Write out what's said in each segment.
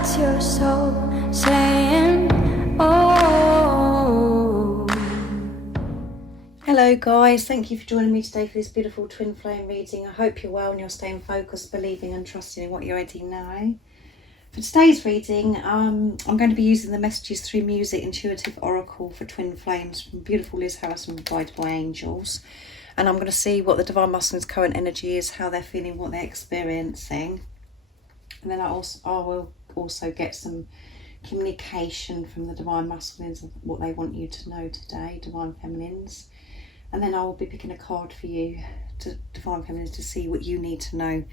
That's your soul saying, oh. Hello guys, thank you for joining me today for this beautiful twin flame reading. I hope you're well and you're staying focused, believing and trusting in what you already know. For today's reading, I'm going to be using the Messages Through Music Intuitive Oracle for Twin Flames from beautiful Liz Harrison, Guided by Angels. And I'm going to see what the Divine Masculine's current energy is, how they're feeling, what they're experiencing. And then I will also get some communication from the Divine Masculines of what they want you to know today, Divine Feminines. And then I will be picking a card for you, Divine Feminines, to see what you need to know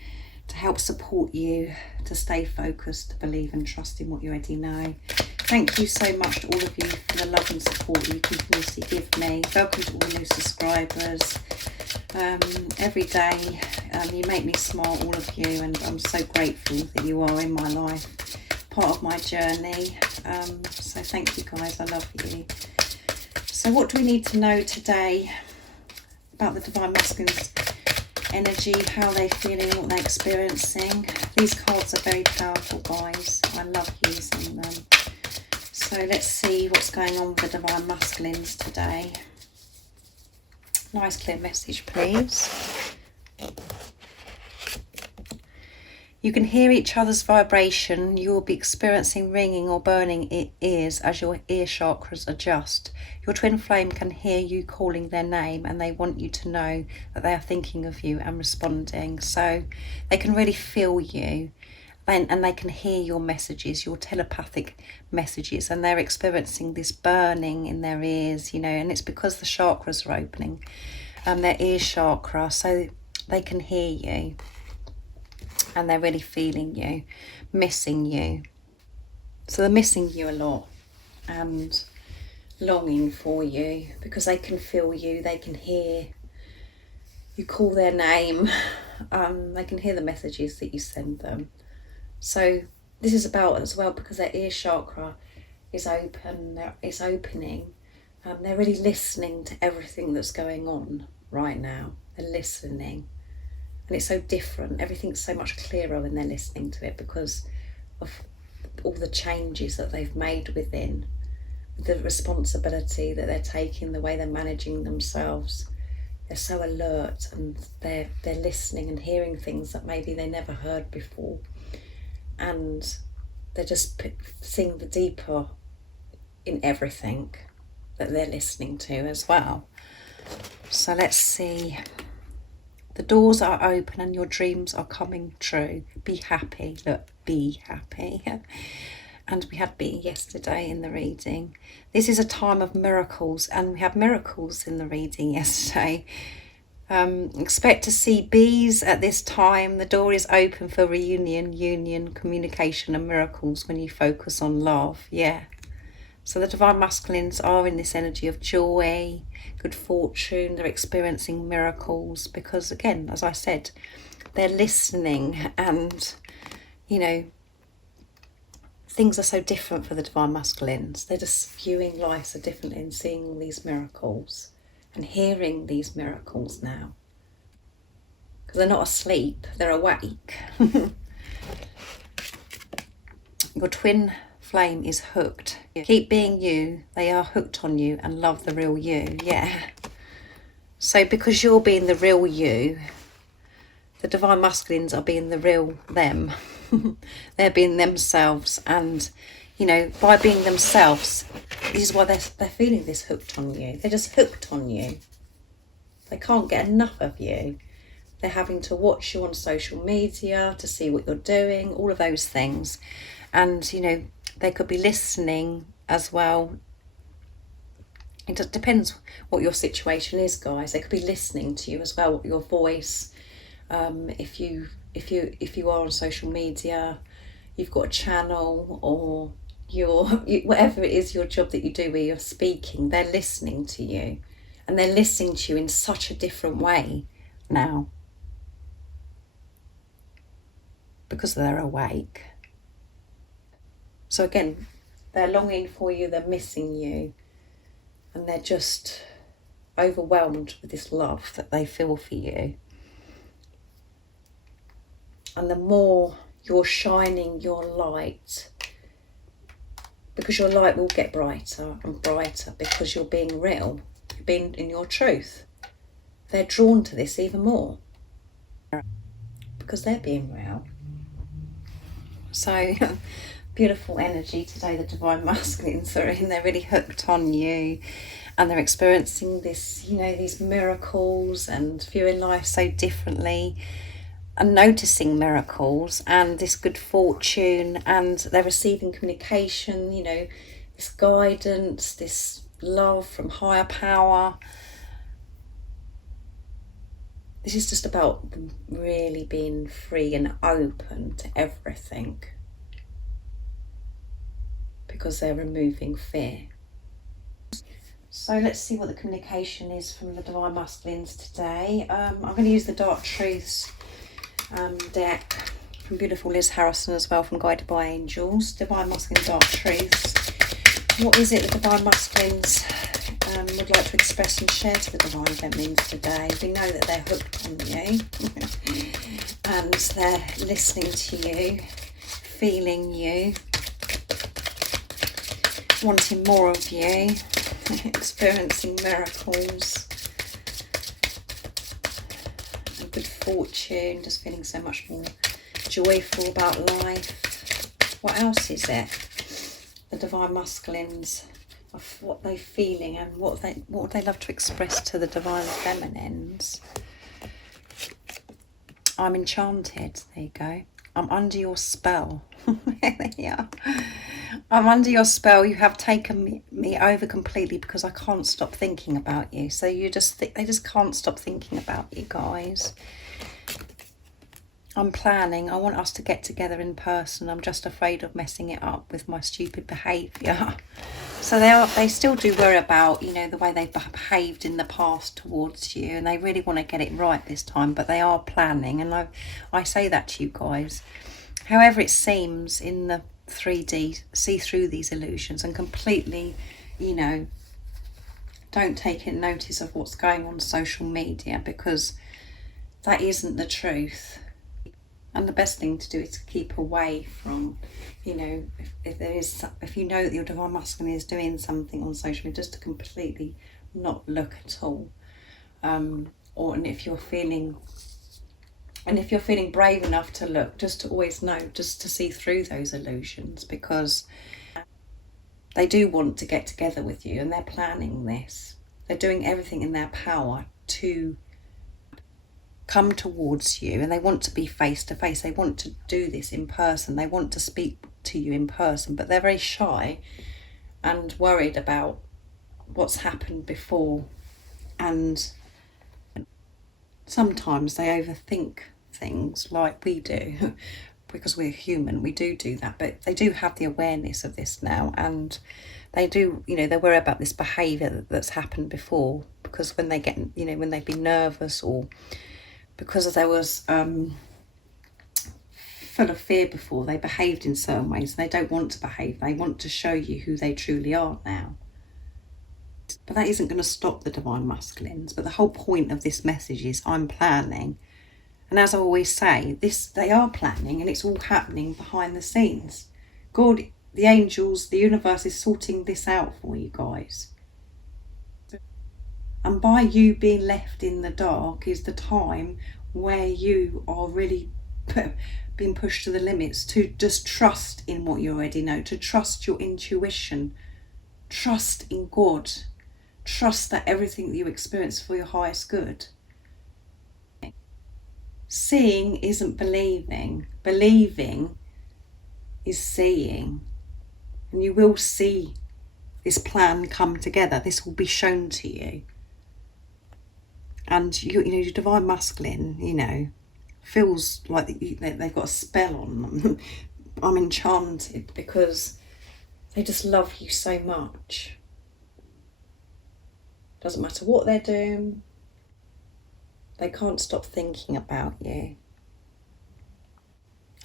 to help support you to stay focused, to believe and trust in what you already know. Thank you so much to all of you for the love and support you continuously give me. Welcome to all the new subscribers. Every day you make me smile, all of you, and I'm so grateful that you are in my life, part of my journey. So thank you guys, I love you. So what do we need to know today about the Divine Masculine's energy, how they're feeling, what they're experiencing? These cards are very powerful, guys. I love using them. So let's see what's going on with the Divine Masculines today. Nice clear message, please. You can hear each other's vibration. You will be experiencing ringing or burning ears as your ear chakras adjust. Your twin flame can hear you calling their name, and they want you to know that they are thinking of you and responding. So they can really feel you, and they can hear your messages, your telepathic messages, and they're experiencing this burning in their ears, you know, and it's because the chakras are opening, their ear chakra, so they can hear you. And they're really feeling you, missing you. So they're missing you a lot and longing for you because they can feel you, they can hear you call their name, they can hear the messages that you send them. So this is about as well, because their ear chakra is open, it's opening. They're really listening to everything that's going on right now. They're listening. And it's so different. Everything's so much clearer when they're listening to it because of all the changes that they've made within, the responsibility that they're taking, the way they're managing themselves. They're so alert, and they're listening and hearing things that maybe they never heard before. And they're just seeing the deeper in everything that they're listening to as well. So let's see. The doors are open and your dreams are coming true. Be happy. Look, be happy. And we had be yesterday in the reading. This is a time of miracles, and we had miracles in the reading yesterday. Expect to see bees at this time. The door is open for reunion, union, communication and miracles when you focus on love. Yeah. So the Divine Masculines are in this energy of joy, good fortune. They're experiencing miracles because, again, as I said, they're listening, and, you know, things are so different for the Divine Masculines. They're just viewing life so differently and seeing all these miracles and hearing these miracles now. Because they're not asleep, they're awake. Your twin flame is hooked. Keep being you. They are hooked on you and love the real you. Yeah. So because you're being the real you, the Divine Masculines are being the real them. They're being themselves, and, you know, by being themselves, this is why they're feeling this hooked on you. They're just hooked on you. They can't get enough of you. They're having to watch you on social media to see what you're doing, all of those things. And, you know, they could be listening as well. It just depends what your situation is, guys. They could be listening to you as well, your voice. If you are on social media, you've got a channel, or whatever it is, your job that you do where you're speaking, they're listening to you, and they're listening to you in such a different way now because they're awake. So again, they're longing for you, they're missing you, and they're just overwhelmed with this love that they feel for you. And the more you're shining your light, because your light will get brighter and brighter because you're being real, you're being in your truth. They're drawn to this even more because they're being real. So beautiful energy today. The divine masculines are in, they're really hooked on you, and they're experiencing this, you know, these miracles and viewing life so differently and noticing miracles and this good fortune, and they're receiving communication, you know, this guidance, this love from higher power. This is just about them really being free and open to everything, because they're removing fear. So let's see what the communication is from the divine masculines today. I'm going to use the Dark Truths deck from beautiful Liz Harrison as well, from Guided by Angels. Divine Masculine Dark Truths. What is it the divine masculines would like to express and share to the divine feminines today? We know that they're hooked on you and they're listening to you, feeling you, wanting more of you, experiencing miracles and good fortune, just feeling so much more joyful about life. What else is it? The divine masculines, of what they're feeling and what would they love to express to the divine feminines. I'm enchanted. There you go. I'm under your spell. Yeah, I'm under your spell. You have taken me over completely because I can't stop thinking about you. So you just they just can't stop thinking about you guys. I'm planning. I want us to get together in person. I'm just afraid of messing it up with my stupid behaviour. So they still do worry about, you know, the way they've behaved in the past towards you, and they really want to get it right this time, but they are planning, and I say that to you guys. However it seems in the 3D, see through these illusions and completely, you know, don't take notice of what's going on social media, because that isn't the truth. And the best thing to do is to keep away from, you know, if you know that your divine masculine is doing something on social media, just to completely not look at all. And if you're feeling brave enough to look, just to always know, just to see through those illusions, because they do want to get together with you and they're planning this. They're doing everything in their power to come towards you, and they want to be face to face. They want to do this in person. They want to speak to you in person, but they're very shy and worried about what's happened before, and sometimes they overthink things like we do because we're human. We do that, but they do have the awareness of this now, and they do, you know, they worry about this behaviour that's happened before, because when they get, you know, when they've been nervous or because they was full of fear before, they behaved in certain ways, and they don't want to behave. They want to show you who they truly are now. But that isn't going to stop the divine masculines. But the whole point of this message is I'm planning. And as I always say, they are planning, and it's all happening behind the scenes. God, the angels, the universe is sorting this out for you guys. And by you being left in the dark is the time where you are really being pushed to the limits, to just trust in what you already know, to trust your intuition, trust in God, trust that everything that you experience is for your highest good. Seeing isn't believing. Believing is seeing. And you will see this plan come together. This will be shown to you. And you know, your divine masculine, you know, feels like they've got a spell on them. I'm enchanted because they just love you so much. Doesn't matter what they're doing, they can't stop thinking about you.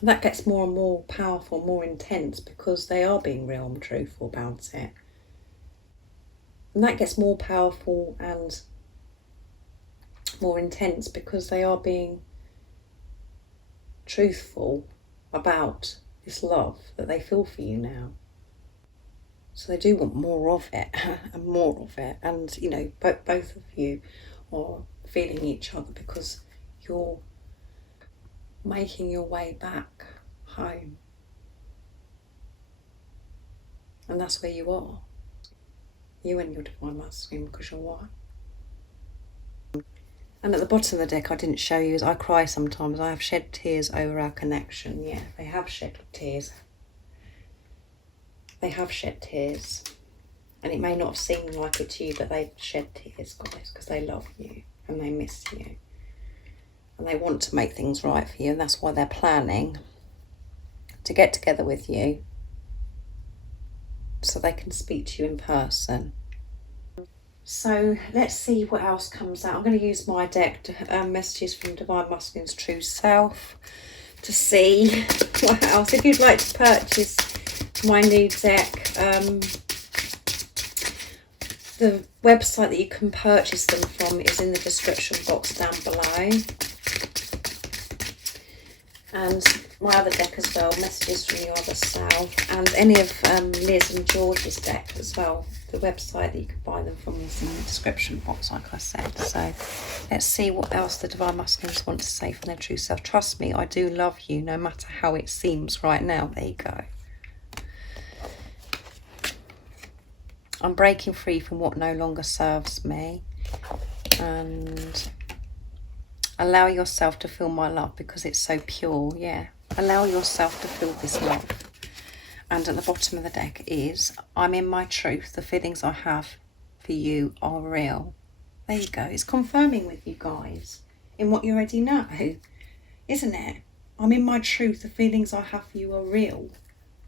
And that gets more and more powerful, more intense, because they are being real and truthful about it. And that gets more powerful and more intense because they are being truthful about this love that they feel for you now. So they do want more of it and more of it. And, you know, both of you are feeling each other because you're making your way back home. And that's where you are. You and your divine masculine, because you're one. And at the bottom of the deck, I didn't show you, is I cry sometimes. I have shed tears over our connection. Yeah, they have shed tears. They have shed tears. And it may not have seemed like it to you, but they've shed tears, guys, because they love you and they miss you. And they want to make things right for you. And that's why they're planning to get together with you so they can speak to you in person. So let's see what else comes out. I'm going to use my deck, Messages from Divine Masculine's True Self, to see what else. If you'd like to purchase my new deck, the website that you can purchase them from is in the description box down below. And my other deck as well, Messages from Your Other Self, and any of Liz and George's deck as well. The website that you can buy them from is in the description box, like I said. So let's see what else the Divine Masculines want to say from their true self. Trust me, I do love you, no matter how it seems right now. There you go. I'm breaking free from what no longer serves me. And allow yourself to feel my love because it's so pure. Yeah, allow yourself to feel this love. And at the bottom of the deck is, I'm in my truth. The feelings I have for you are real. There you go. It's confirming with you guys in what you already know, isn't it? I'm in my truth. The feelings I have for you are real.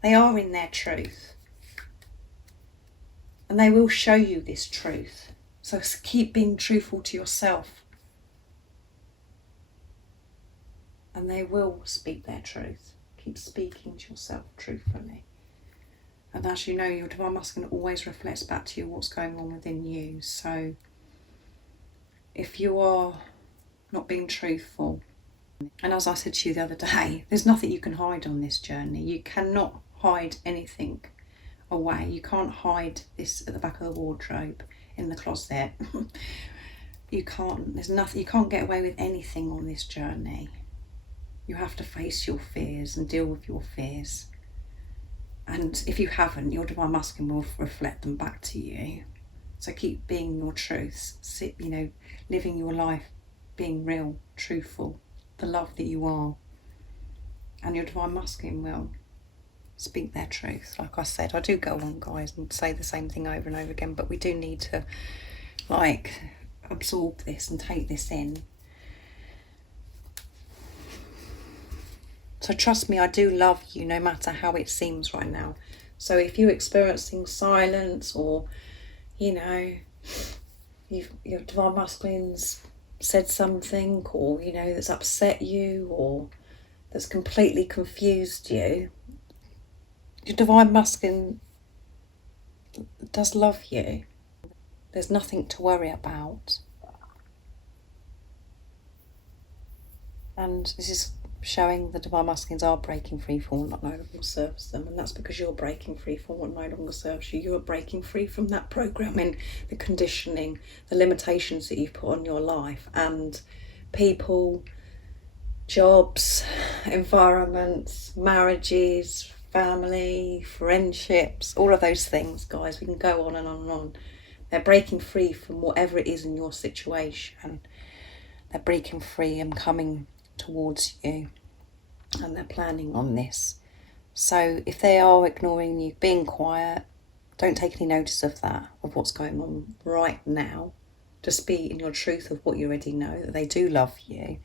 They are in their truth. And they will show you this truth. So keep being truthful to yourself. And they will speak their truth. Keep speaking to yourself truthfully. And as you know, your Divine Masculine always reflects back to you what's going on within you. So if you are not being truthful, and as I said to you the other day, there's nothing you can hide on this journey. You cannot hide anything away. You can't hide this at the back of the wardrobe, in the closet. You can't. There's nothing. You can't get away with anything on this journey. You have to face your fears and deal with your fears. And if you haven't, your Divine Masculine will reflect them back to you. So keep being your truth. Living your life, being real, truthful, the love that you are. And your Divine Masculine will speak their truth. Like I said, I do go on, guys, and say the same thing over and over again, but we do need to, absorb this and take this in. So trust me, I do love you no matter how it seems right now. So if you're experiencing silence, or, your Divine Masculine's said something, or, that's upset you, or that's completely confused you, your Divine Masculine does love you. There's nothing to worry about. And this is showing the Divine Masculines are breaking free from what no longer serves them. And that's because you're breaking free from what no longer serves you. You're breaking free from that programming, the conditioning, the limitations that you've put on your life, and people, jobs, environments, marriages, family, friendships, all of those things, guys. We can go on and on and on. They're breaking free from whatever it is in your situation. They're breaking free and coming towards you, and they're planning on this. So if they are ignoring you, being quiet, don't take any notice of that, of what's going on right now. Just be in your truth of what you already know, that they do love you,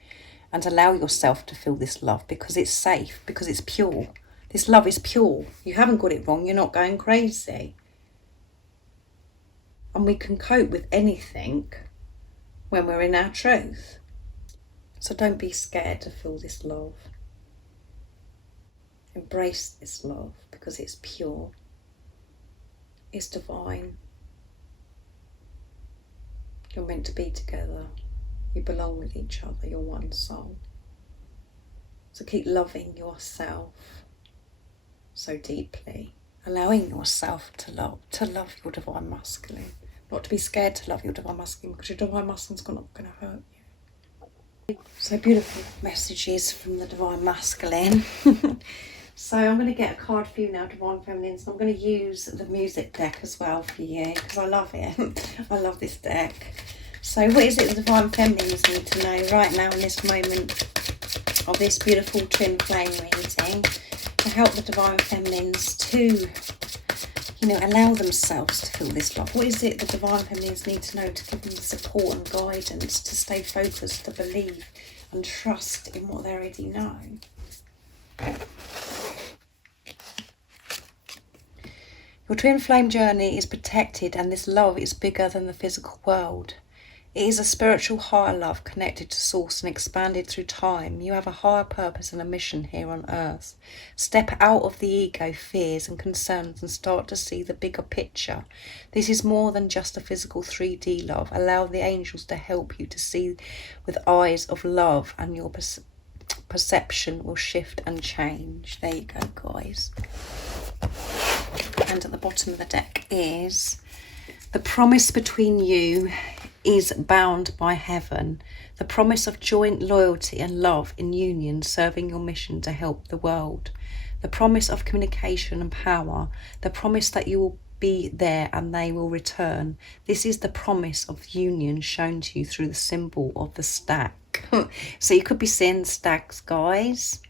and allow yourself to feel this love because it's safe, because it's pure. This love is pure. You haven't got it wrong. You're not going crazy. And we can cope with anything when we're in our truth. So don't be scared to feel this love. Embrace this love because it's pure. It's divine. You're meant to be together. You belong with each other. You're one soul. So keep loving yourself so deeply, allowing yourself to love your divine masculine, not to be scared to love your divine masculine, because your divine masculine's not going to hurt you. So beautiful messages from the divine masculine. So I'm going to get a card for you now, divine feminine. So I'm going to use the music deck as well for you, because I love it. I love this deck. So what is it the divine feminines need to know right now in this moment of this beautiful twin flame reading, to help the divine feminines to, allow themselves to feel this love? What is it the divine feminines need to know to give them the support and guidance to stay focused, to believe and trust in what they already know? Your twin flame journey is protected, and this love is bigger than the physical world. It is a spiritual higher love connected to source and expanded through time. You have a higher purpose and a mission here on earth. Step out of the ego, fears and concerns and start to see the bigger picture. This is more than just a physical 3D love. Allow the angels to help you to see with eyes of love, and your perception will shift and change. There you go, guys. And at the bottom of the deck is the promise between you is bound by heaven. The promise of joint loyalty and love in union, serving your mission to help the world. The promise of communication and power. The promise that you will be there and they will return. This is the promise of union shown to you through the symbol of the stack. So you could be seeing stacks, guys.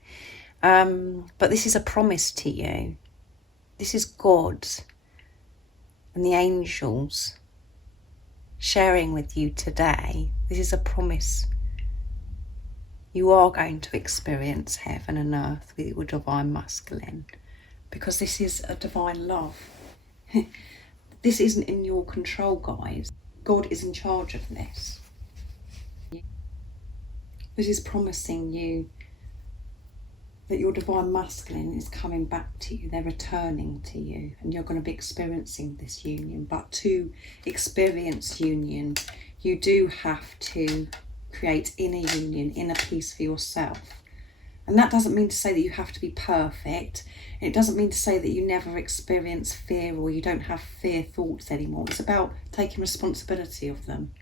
But this is a promise to you. This is God and the angels sharing with you today. This is a promise. You are going to experience heaven and earth with your divine masculine, because this is a divine love. This isn't in your control, guys. God is in charge of this. This is promising you that your divine masculine is coming back to you. They're returning to you, and you're going to be experiencing this union. But to experience union, you do have to create inner union, inner peace for yourself. And that doesn't mean to say that you have to be perfect. It doesn't mean to say that you never experience fear or you don't have fear thoughts anymore. It's about taking responsibility of them,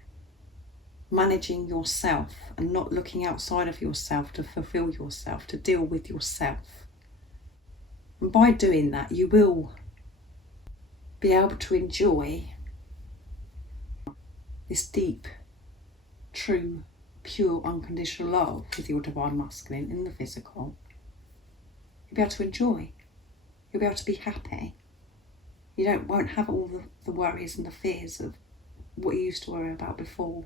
managing yourself and not looking outside of yourself to fulfill yourself, to deal with yourself. And by doing that, you will be able to enjoy this deep, true, pure, unconditional love with your divine masculine in the physical. You'll be able to enjoy. You'll be able to be happy. You won't have all the worries and the fears of what you used to worry about before,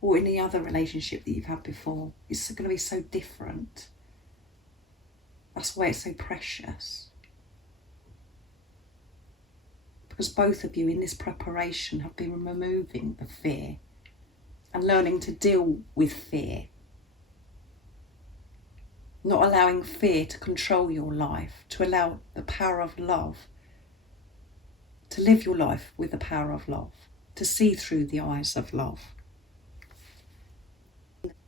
or any other relationship that you've had before. It's going to be so different. That's why it's so precious. Because both of you in this preparation have been removing the fear and learning to deal with fear. Not allowing fear to control your life, to allow the power of love, to live your life with the power of love, to see through the eyes of love.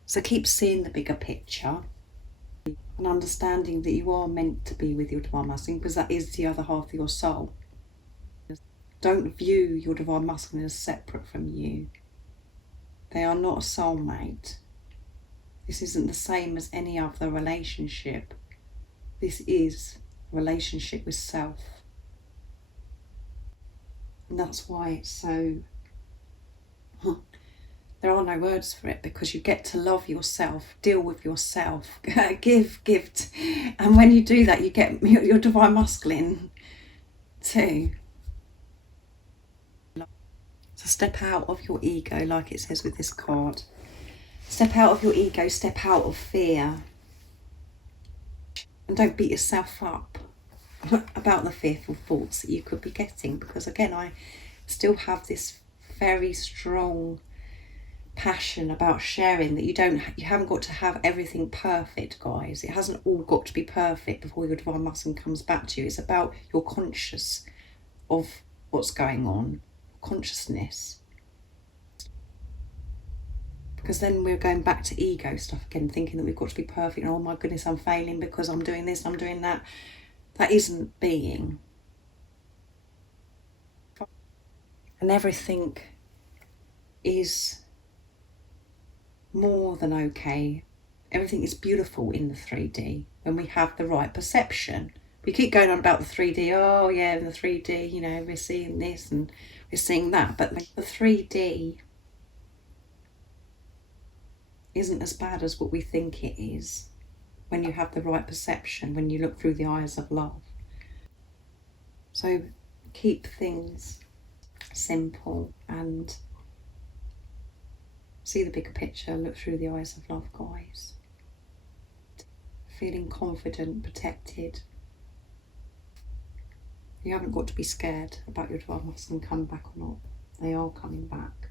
So keep seeing the bigger picture and understanding that you are meant to be with your divine masculine, because that is the other half of your soul. Don't view your divine masculine as separate from you. They are not a soulmate. This isn't the same as any other relationship. This is a relationship with self. And that's why it's so... There are no words for it, because you get to love yourself, deal with yourself, give. And when you do that, you get your divine masculine too. So step out of your ego, like it says with this card. Step out of your ego, step out of fear. And don't beat yourself up about the fearful thoughts that you could be getting, because again, I still have this very strong passion about sharing that you haven't got to have everything perfect, guys. It hasn't all got to be perfect before your divine masculine comes back to you. It's about your conscious of what's going on, consciousness. Because then we're going back to ego stuff again, thinking that we've got to be perfect and oh my goodness, I'm failing because I'm doing this, I'm doing that. That isn't being. And everything is more than okay. Everything is beautiful in the 3D when we have the right perception. We keep going on about the 3D, oh yeah, in the 3D, you know, we're seeing this and we're seeing that, but the 3D isn't as bad as what we think it is when you have the right perception, when you look through the eyes of love. So keep things simple and see the bigger picture, look through the eyes of love, guys. Feeling confident, protected. You haven't got to be scared about your divine masculine coming back or not. They are coming back.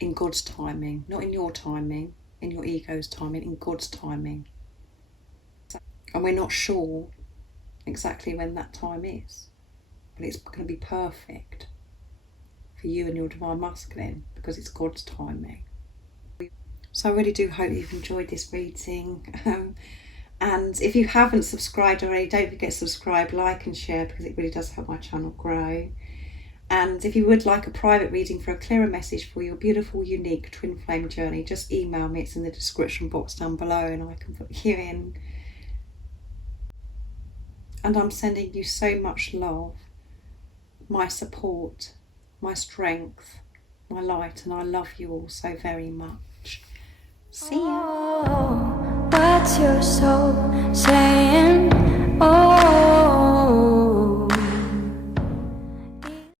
In God's timing, not in your timing, in your ego's timing, in God's timing. And we're not sure exactly when that time is, but it's going to be perfect for you and your divine masculine because it's God's timing. So I really do hope you've enjoyed this reading. And if you haven't subscribed already, don't forget to subscribe, like and share because it really does help my channel grow. And if you would like a private reading for a clearer message for your beautiful, unique twin flame journey, just email me. It's in the description box down below and I can put you in. And I'm sending you so much love, my support, my strength, my light, and I love you all so very much. See ya. Oh, what's your soul saying? Oh.